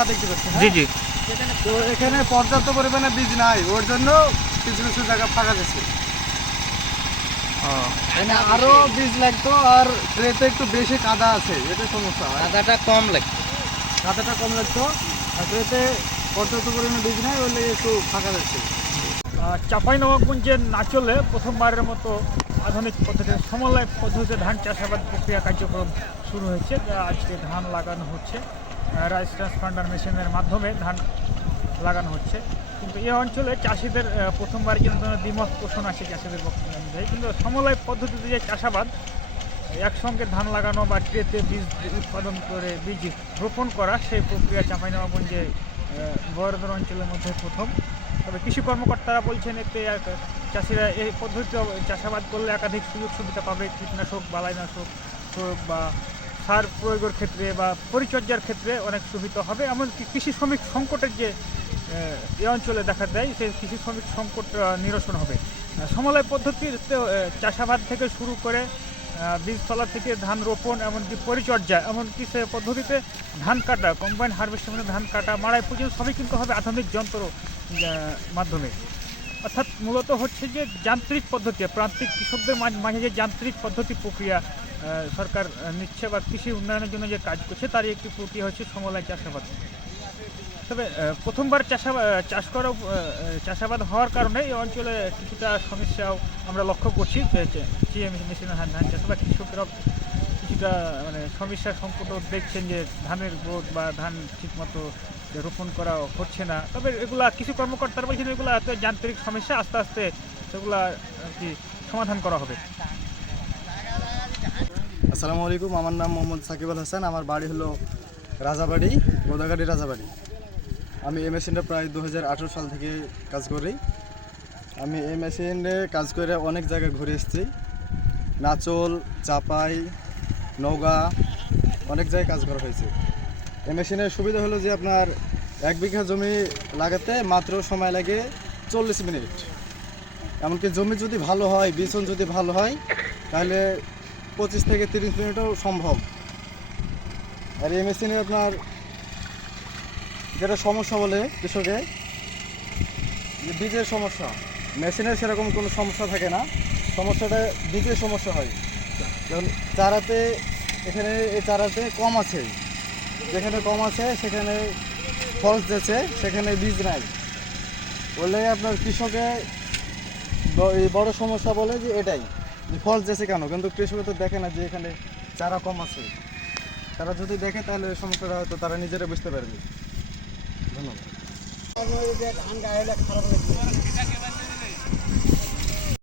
দেখতে পাচ্ছেন জি হ্যাঁ? জি তো এখানে পর্যাপ্ত পরিমাণে বীজ নাই ওর জন্য কিছু কিছু জায়গা ফাঁকা গেছে এখানে আরও বীজ লাগতো আর ট্রেতে একটু বেশি কাদা আছে এটা সমস্যা কাদাটা কম লাগছে। কাদাটা কম লাগতো আর ট্রেতে পর্যাপ্ত পরিমাণে বীজ নাই ওর লেগে একটু ফাঁকা যাচ্ছে চাঁপাইনবাবগঞ্জের নাচলে প্রথমবারের মতো আধুনিক পদ্ধতিতে সমলয় পদ্ধতিতে ধান চাষাবাদ প্রক্রিয়া কার্যক্রম শুরু হয়েছে যা আজকে ধান লাগানো হচ্ছে। রাইস ট্রান্সপ্লান্টার মেশিনের মাধ্যমে ধান লাগানো হচ্ছে। কিন্তু এই অঞ্চলে চাষিদের প্রথমবার কিন্তু দ্বিমত পোষণ আছে চাষিদের বক্তব্য অনুযায়ী। কিন্তু সমলয় পদ্ধতিতে যে চাষাবাদ, একসঙ্গে ধান লাগানো বা ট্রেতে বীজ উৎপাদন করে বীজ রোপণ করা, সেই প্রক্রিয়া চাঁপাইনবাবগঞ্জে বড়দের অঞ্চলের মধ্যে প্রথম। তবে কৃষি কর্মকর্তারা বলছেন, এতে চাষিরা এই পদ্ধতি চাষাবাদ করলে একাধিক সুযোগ সুবিধা পাবে, কীটনাশক, বালাইনাশক, প্রয়োগ বা সার প্রয়োগের ক্ষেত্রে বা পরিচর্যার ক্ষেত্রে অনেক সুবিধা হবে। এমনকি কৃষি শ্রমিক সংকটের যে এই অঞ্চলে দেখা দেয়, সেই কৃষি শ্রমিক সংকট নিরসন হবে। সমলয় পদ্ধতিতে চাষাবাদ থেকে শুরু করে বীজতলা থেকে ধান রোপণ, এমনকি পরিচর্যা, এমনকি সে পদ্ধতিতে ধান কাটা, কম্বাইন হারভেস্টের মানে ধান কাটা, মাড়াই পর্যন্ত সবই কিন্তু হবে আধুনিক যন্ত্র মাধ্যমে। অর্থাৎ মূলত হচ্ছে যে, যান্ত্রিক পদ্ধতি, প্রান্তিক কৃষকদের মাঝ- যে যান্ত্রিক পদ্ধতি প্রক্রিয়া সরকার নিচ্ছে বা কৃষি উন্নয়নের জন্য যে কাজ করছে, তারই একটি প্রক্রিয়া হচ্ছে সমলয় চাষাবাদ। তবে প্রথমবার চাষাবাদ চাষ করা চাষাবাদ হওয়ার কারণে এই অঞ্চলে কিছুটা সমস্যাও আমরা লক্ষ্য করছি, যে ধান ধান চাষ বা কৃষকরা কিছুটা মানে সমস্যার সংকট দেখছেন যে ধানের গ্রোথ বা ধান ঠিকমতো রোপণ করা হচ্ছে না। তবে এগুলা কিছু কর্মকর্তারা বলছেন, এগুলো এত যান্ত্রিক সমস্যা, আস্তে আস্তে সেগুলা আর কি সমাধান করা হবে। আসসালামু আলাইকুম, আমার নাম মোহাম্মদ সাকিব আল হাসান, আমার বাড়ি হলো রাজাবাড়ি, গোদাগাড়ি, রাজাবাড়ি। আমি এই মেশিনটা প্রায় দু হাজার আঠেরো সাল থেকে কাজ করি। আমি এই মেশিনে কাজ করে অনেক জায়গায় ঘুরে এসেছি। নাচল, চাপাই নৌগা অনেক জায়গায় কাজ করা হয়েছে। এই মেশিনের সুবিধা হলো যে আপনার এক বিঘা জমি লাগাতে মাত্র সময় লাগে চল্লিশ মিনিট। এমনকি জমি যদি ভালো হয় বিছন যদি ভালো হয়, তাহলে পঁচিশ থেকে তিরিশ মিনিটও সম্ভব। আর এই মেশিনে আপনার যেটা সমস্যা বলে কৃষকে, যে বীজের সমস্যা। মেশিনের সেরকম কোনো সমস্যা থাকে না। সমস্যাটা বীজের সমস্যা হয়। যেমন চারাতে এখানে, এই চারাতে কম আছে। যেখানে কম আছে, সেখানে ফলস দিয়েছে সেখানে বীজ নাই। বললে আপনার কৃষকে বড় সমস্যা বলে যে এটাই। ফলস যেছে কেন? কিন্তু কৃষকরা তো দেখে না যে এখানে চারা কম আছে। তারা যদি দেখে, তাহলে সমস্যাটা হয়তো তারা নিজেরা বুঝতে পারবে। ধন্যবাদ।